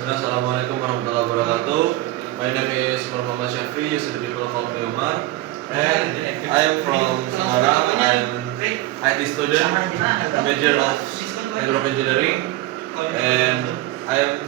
Assalamualaikum warahmatullahi wabarakatuh. My name is Muhammad Shafi, usually people call me Umar, and I am from Semarang. I'm IT student, major of Agro Engineering, and I am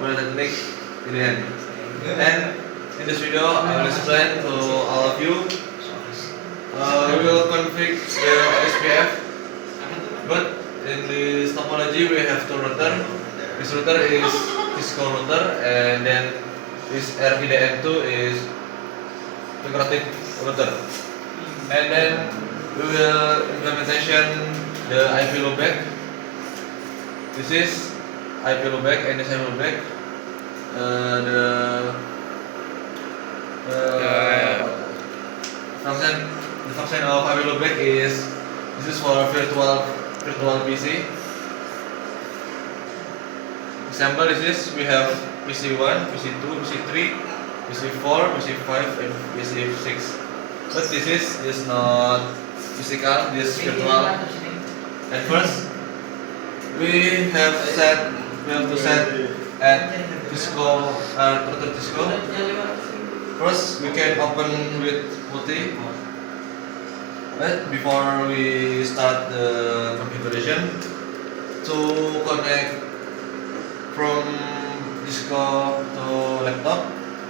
Polytechnic Ilian. And in this video, I will explain to all of you. We will config the SPF, but in this topology we have two router. This router is Cisco router, and then this RIDN2 is integrated router. And then we will implementation the IP loopback. This is IP loopback and this IP loopback. The function of IP loopback is this is for virtual PC. Example is we have PC1, PC2, PC3, PC4, PC5, and PC6. But this is not physical, this is virtual. And first we have to set at Cisco router Cisco. First we can open with PuTTY. But before we start the configuration, to connect from Cisco to laptop,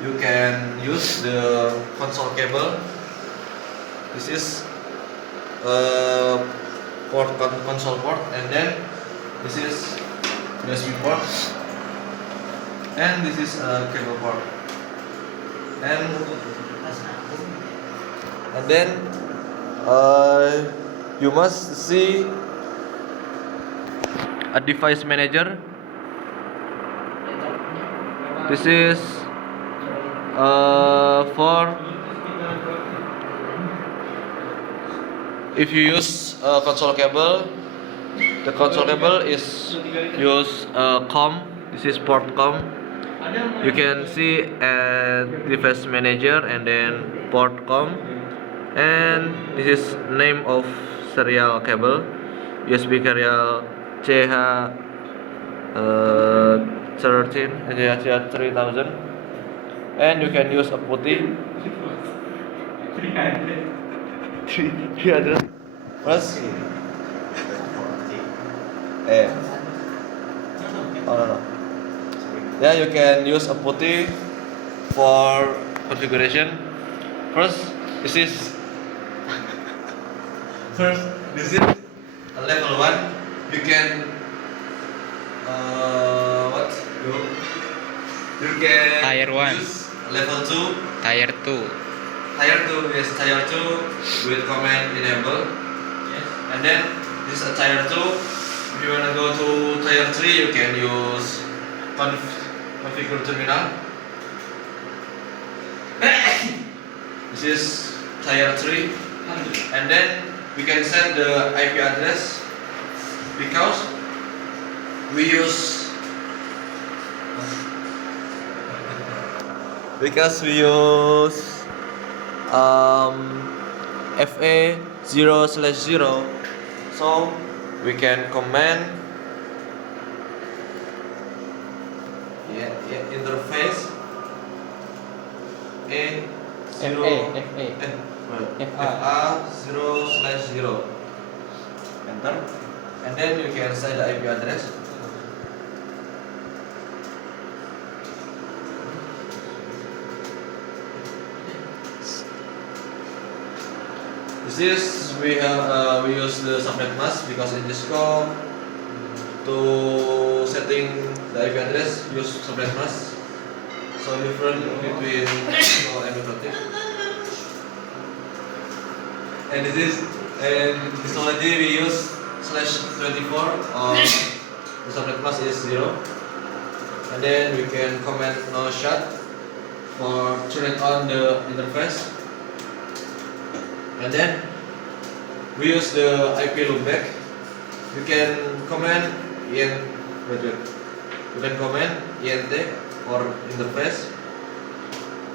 you can use the console cable. This is a console port, and then this is USB port, and this is a cable port, and then you must see a device manager. This is for if you use a console cable. The console cable is use COM. This is port COM. You can see a device manager and then port COM. And this is name of serial cable, USB serial CH13 3000, and you can use a PuTTY 300 plus yeah, you can use a PuTTY for configuration. First this is a level 1. You can you can Tier 1. use level 2. Tier 2. Tier 2 with command enable. Yes. And then this is a tier 2. If you wanna go to tier 3, you can use configure terminal. This is tier 3, and then we can set the IP address because we use FA 0/0, so we can command interface FA 0/0, enter, and then you can set the IP address. This is we use the subnet mask because in Cisco to setting the IP address use subnet mask. So different between Cisco and Microtik. And this technology we use /24 or the subnet mask is 0. And then we can comment no shut for turn on the interface. And then we use the IP loopback. You can comment you can comment INT or interface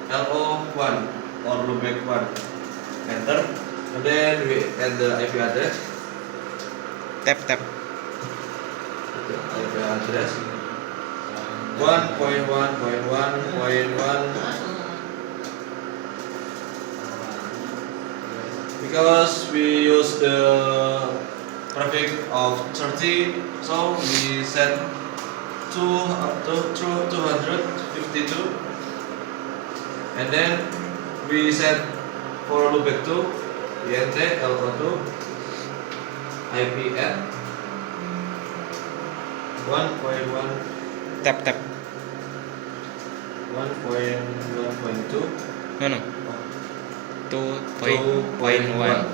LO1 or loopback 1. Enter, and then we add the IP address. Tap. IP address 1.1.1.1 because we use the prefix of 30, so we set 252, and then we set for loopback 2 int lo2 IP at 1.1 Tap 1.1.2 no 2.1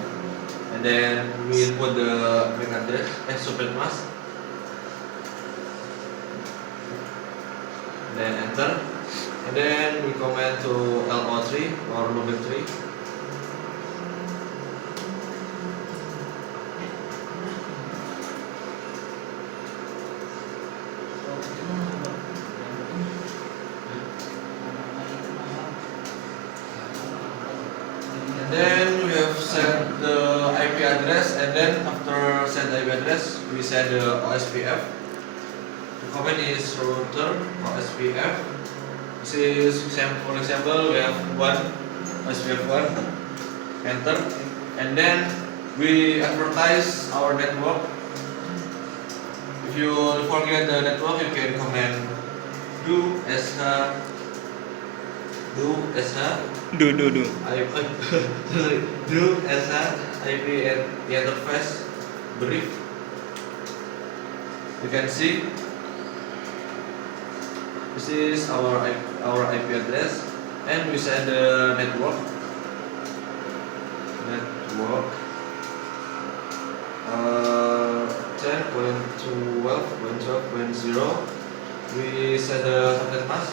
and then we input the MAC address subnet mask, then enter, and then we comment to lo3 or loopback 3. Then we have set the IP address, and then after set IP address, we set the OSPF. The command is router OSPF. This is for example, we have OSPF1, enter, and then we advertise our network. If you forget the network, you can command do sh do do sh IP at the interface brief. You can see this is our IP address, and we set the network 10.12.12.0. We set the subnet mask.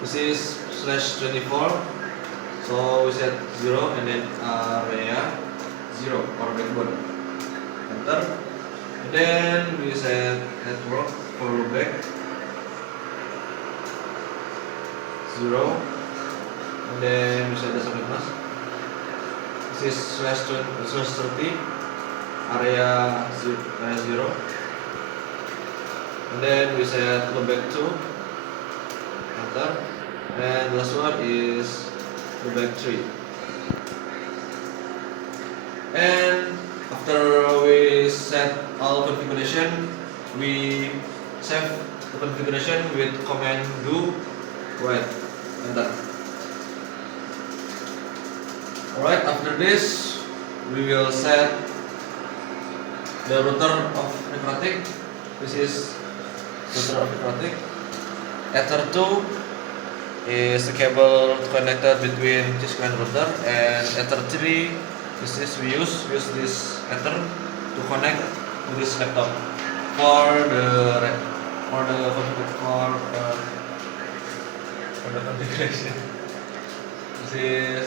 This is /24, so we set 0 and then area 0 or backbone. Enter, and then we set network for back 0, and then we set the subnet mask. This is /30 area 0, and then we set loopback 2. Enter, and the last one is loopback 3. And after we set all configuration, we save the configuration with command do wait. Enter. Alright, after this we will set the router of Necrotic. This is router of Necrotic. Ether 2 is the cable connected between Cisco and router, and Ether 3 we use this Ether to connect to this laptop for the configuration. This is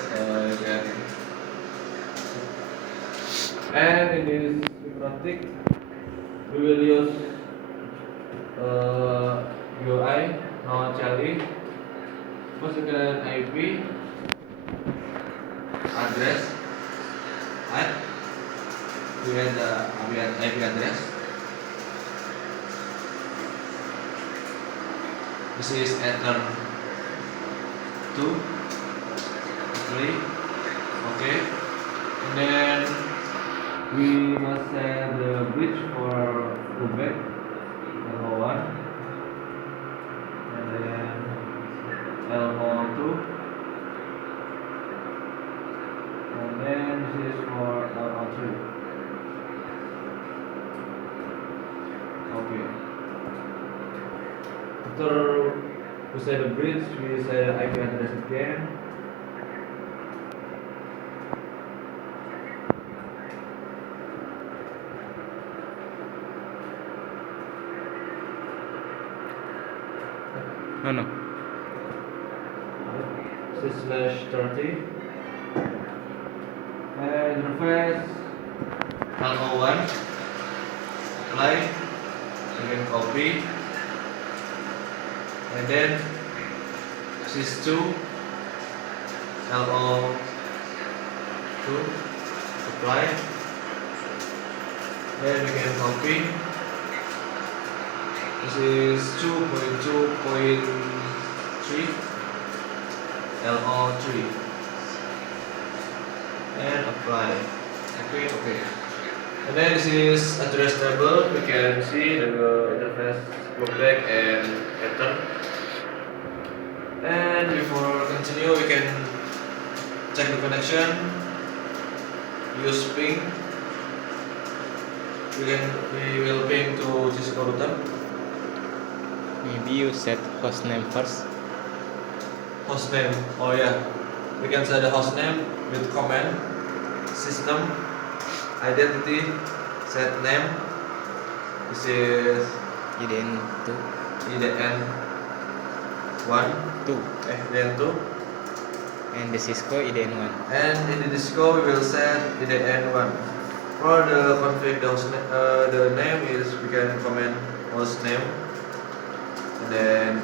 and in this Necrotic we will use UI no Charlie physical IP address at we had the IP address. This is Ether 2 3, okay, and then we must set the bridge for loopback level 1, and then L2, and then this is for L3. Okay. After we set the bridge, we set the IP address again. No This is /30, and interface L01, apply, again copy, and then sys2 LO2, apply, Then we can copy. This is 2.2.3 LO3 and apply. Okay. And then this is address table. We can see the interface loopback and pattern. And before continue, we can check the connection. Use ping. We will ping to Cisco router. Maybe you set hostname first. Hostname. Oh yeah. We can set the hostname with command system identity set name. This is IDN 2. IDN 1 2. IDN 2. And the Cisco IDN 1. And in the Cisco we will set IDN 1. For the config, the name is, we can comment host name and then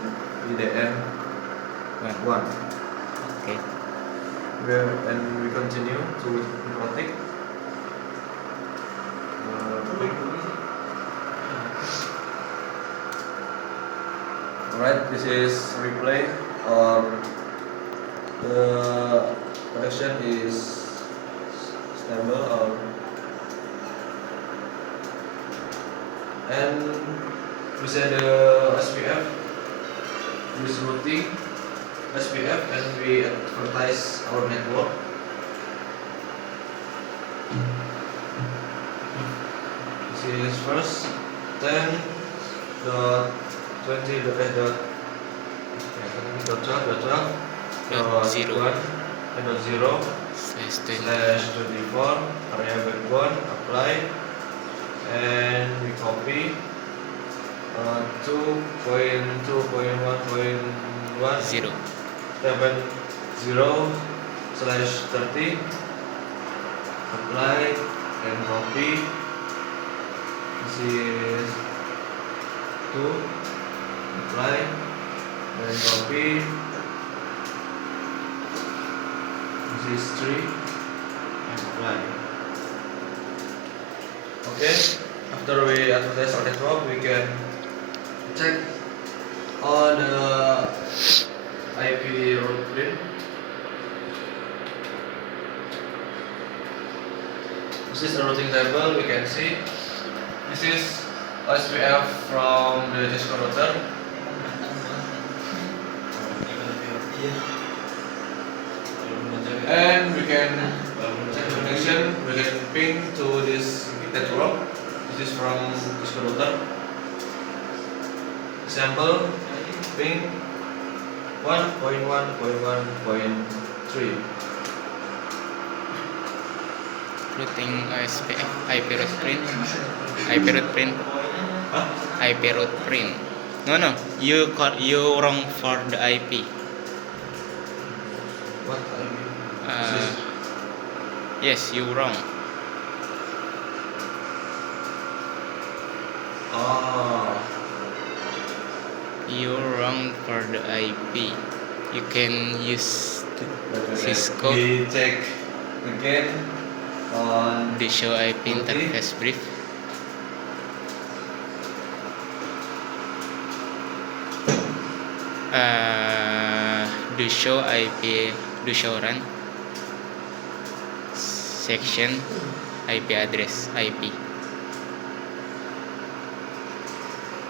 IDN 1. Okay. And we continue to Microtik. Alright, this is replay, or the connection is stable, and we set the SPF, use routing SPF, and we advertise our network. This is first 10.20.12 /0/24 area backbone apply, and we copy 2.2.1.1 0. 70/30 apply and copy. This is 2 apply and copy. This is 3 and apply. Okay, after we advertise our network, we can check all the IP route print. This is the routing table. We can see this is SPF from the Cisco router. And we can check the connection. We can ping to this network. This is from Cisco router. Sample ping 1.1.1.3. Routing SPF IP route print. IP route print. Huh? IP route print. No. You wrong for the IP. What IP? Yes, you wrong. Oh. You wrong for the IP. You can use Cisco. We check again on the show IP interface brief. The show IP, the show run section IP address IP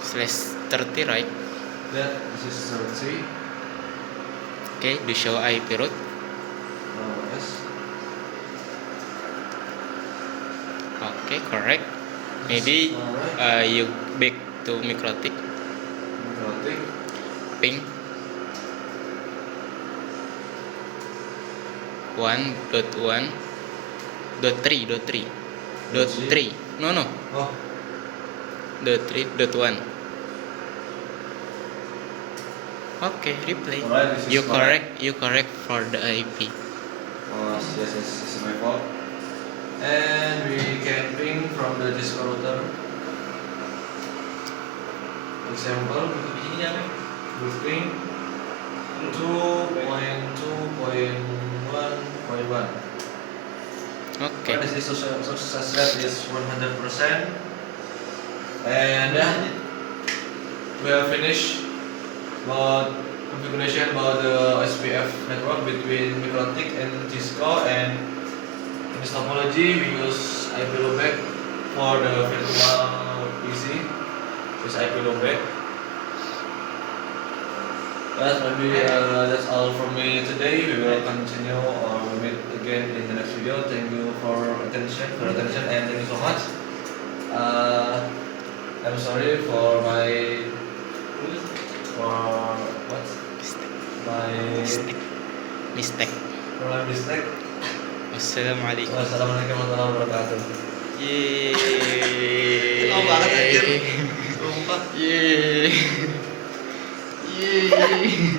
/30, right? that. This is 30. Okay, the show IP route. Yes. Okay, correct. Maybe Alright. you back to Microtik. Microtik. Ping 1.1.3.3. No. Oh. 3.1. Okay, replay. Alright, this is You correct for the IP. Oh, yes, this is my fault. And we can ping from the Cisco router. Example, we ping 2.2.1.1. Okay. Okay. This is success rate is 100%. And we have finished about configuration about the SPF network between MikroTik and Cisco. And in this topology we use IP loopback for the virtual PC. This IP loopback. That's all from me today. We will continue or we'll meet again in the next video. Thank you for attention, and thank you so much. I'm sorry for my Mistake. mistake. Wassalamualaikum. Wassalamualaikum warahmatullahi wabarakatuh. Yeay. Oh, banget anjir. Sumpah. Yeay. Yeay.